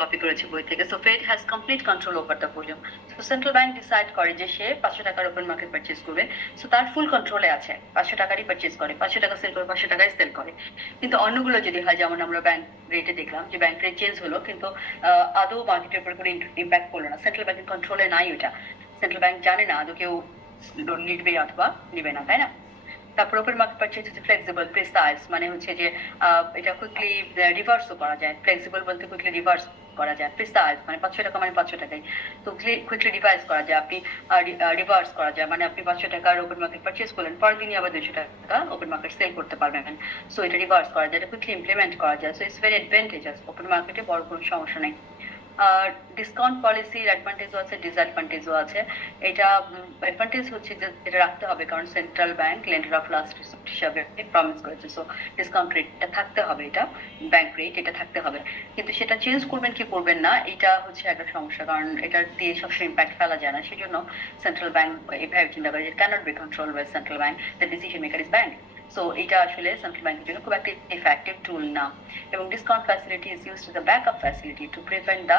Copy করেছি বই থেকে। So Fed has complete control over the volume. So central bank decide করে যে সে 500 টাকার ওপেন মার্কেট পারচেজ করবে। সো তার ফুল কন্ট্রোলে আছে, 500 টাকারই পারচেজ করে, 500 টাকা সেল করে, 500 টাকায় সেল করে। কিন্তু অন্যগুলো যদি হয়, যেমন আমরা ব্যাংক রেটে দেখলাম যে ব্যাংক রেট চেঞ্জ হলো, কিন্তু আদৌ মার্কেটের উপর কোনো ইম্প্যাক্ট করলো না। সেন্ট্রাল ব্যাংকের কন্ট্রোলে নাই ওটা। সেন্ট্রাল ব্যাংক জানে না আদৌ কেউ লোন নিবে অথবা নিবে না, তাই না? তারপর ওপেন মার্কেট পারচেজ হচ্ছে ফ্লেক্সিবল, প্রিসাইজ, মানে হচ্ছে যে এটা কুইকলি রিভার্সও করা যায়। ফ্লেক্সিবল বলতে কুইকলি রিভার্স করা যায়, প্রিসাইজ মানে 500 টাকা মানে 500 টাকাই। তো কুইকলি রিভাইজ করা যায়, আপনি রিভার্স করা যায়, মানে আপনি 500 টাকার ওপেন মার্কেট পারচেজ করলেন, পরের দিনই আবার 200 টাকা ওপেন মার্কেট সেল করতে পারবেন। সো এটা রিভার্স করা যায়, এটা কুইকলি ইমপ্লিমেন্ট করা যায়। সো ইটস ভেরি অ্যাডভান্টেজাস, ওপেন মার্কেটে বড় কোনো সমস্যা নেই। ডিসকাউন্ট পলিসির অ্যাডভান্টেজও আছে, ডিসঅ্যাডভান্টেজও আছে। এটা অ্যাডভান্টেজ হচ্ছে যে এটা রাখতে হবে, কারণ central bank lender of last resort হিসাবে প্রমিস করেছে। সো ডিসকাউন্ট রেটটা থাকতে হবে, এটা ব্যাংক রেট, এটা থাকতে হবে। কিন্তু সেটা চেঞ্জ করবেন কি করবেন না, এটা হচ্ছে একটা সমস্যা, কারণ এটা দিয়ে সবসময় ইম্প্যাক্ট ফেলা যায় না। সেজন্য সেন্ট্রাল ব্যাংক এভাবে চিন্তা করে যে cannot be control by central bank, the decision maker is bank. So এটা আসলে সেন্ট্রাল ব্যাংকের জন্য খুব একটা ইফেক্টিভ টুল না। এবং discount facility is use to the backup facility to prevent the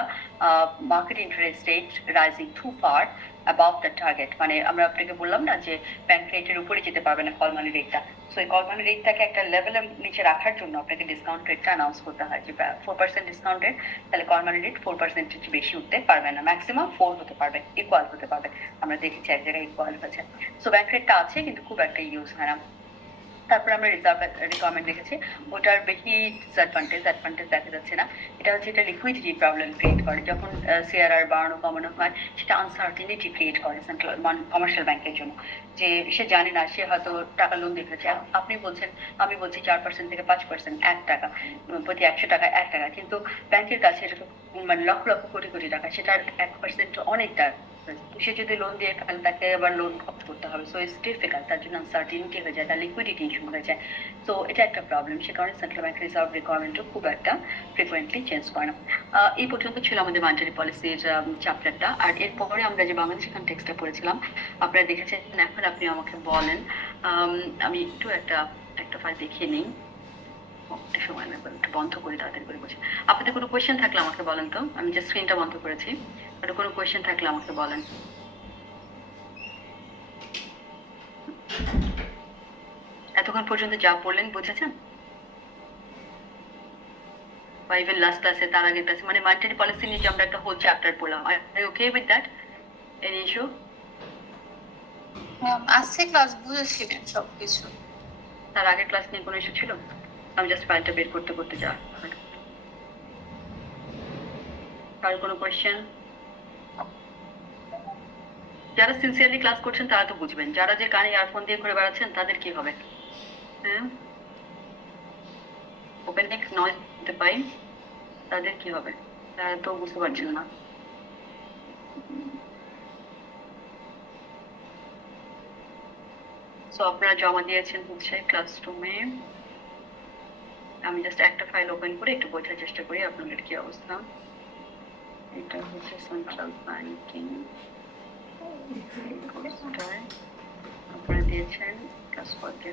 market interest rate rising to far above the target. মানে আমরা আপনাকে বললাম না যে ব্যাংক রেটের উপরে যেতে পারবে না কল মানি রেটটা। সো এই কল মানি রেটটাকে একটা লেভেলের নিচে রাখার জন্য আপনাকে ডিসকাউন্ট রেটটা অ্যানাউন্স করতে হয় যে 4% ডিসকাউন্ট রেট, তাহলে কল মানি রেট 4% বেশি উঠতে পারবে না, ম্যাক্সিমাম 4 হতে পারবে, ইকুয়াল হতে পারবে। আমরা দেখেছি এক জায়গায় ইকুয়াল হয়েছে। সো ব্যাংক রেটটা আছে কিন্তু খুব একটা ইউজ হয় না। তারপর আমরা রিজার্ভ রিকোয়ারমেন্ট দেখেছি, ওটার বেশি অ্যাডভান্টেজ দেখা যাচ্ছে না। এটা হচ্ছে এটা লিকুইডিটি প্রবলেম ক্রিয়েট করে, যখন সিআরআর বাড়ানো কমানো হয় সেটা আনসার্টিনিটি ক্রিয়েট করে সেন্ট্রাল কমার্শিয়াল ব্যাংকের জন্য। যে সে জানে না, সে হয়তো টাকা লোন দেখেছে, আপনি বলছেন, আমি বলছি 4% থেকে 5%, 1 টাকা প্রতি 100 টাকা 1 টাকা, কিন্তু ব্যাংকের কাছে এটা তো মানে লক্ষ লক্ষ কোটি কোটি টাকা, সেটার 1% অনেকটা। সে যদি লোন দিয়ে ফেলে তাকে আবার লোন করতে হবে। সো ইটস ডিফিকাল্ট, তার জন্য আনসার্টিনিটি হয়ে যায়, তার লিকুইডিটি ইস্যু হয়ে যায়। সো এটা একটা প্রবলেম, সে কারণে সেন্ট্রাল ব্যাংক রিজার্ভ রিকোয়ারমেন্টও খুব একটা ফ্রিকোয়েন্টলি চেঞ্জ করে না। এই পর্যন্ত ছিল আমাদের মনিটারি পলিসির চ্যাপ্টারটা। আর এরপরে আমরা যে বাংলাদেশি কনটেক্সটটা পড়েছিলাম, আপনারা দেখেছেন। এখন আপনি আমাকে বলেন, আমি একটা ফাইল দেখিয়ে নিই, সময় নেব, একটু বন্ধ করি, তাড়াতাড়ি করে বলছি। আপনাদের কোনো কোয়েশ্চেন থাকলে আমাকে বলেন তো, আমি যে স্ক্রিনটা বন্ধ করেছি, ওটা কোনো কোয়েশ্চেন থাকলে আমাকে বলেন। এতক্ষণ পর্যন্ত যা পড়লেন বুঝেছেন, বা ইভেন লাস্ট ক্লাসে, তার আগের ক্লাসে, মানে মনিটারি পলিসি নিয়ে যে আমরা একটা হোল চ্যাপ্টার পড়লাম, আর okay with that? Any issue? আজকে ক্লাস বুঝেছিলেন সবকিছু? তার আগের ক্লাস নিয়ে কোনো ইস্যু ছিল? আমি জাস্ট ফাইলটা বের করতে করতে যা। কারো কোনো কোয়েশ্চেন? যারা সিনসিয়ারলি ক্লাস করছেন তারা তো বুঝবেন, যারা যে কানে ইয়ারফোন দিয়ে ঘুরে বেড়াচ্ছেন তাদের কি হবে? হ্যাঁ, ওপেন মিক নয়েজ হতে পাই, তাদের কি হবে? তারা তো বুঝতে পারছেন না। সো আপনারা জমা দিয়েছেন হচ্ছে ক্লাসরুমে। আমি জাস্ট একটা ফাইল ওপেন করে একটু বোঝার চেষ্টা করি আপনাদের কি অবস্থা। এটা হচ্ছে সেন্ট্রাল ব্যাংকিং, আপনারা দিয়েছেন ক্লাস ওয়ার্কে।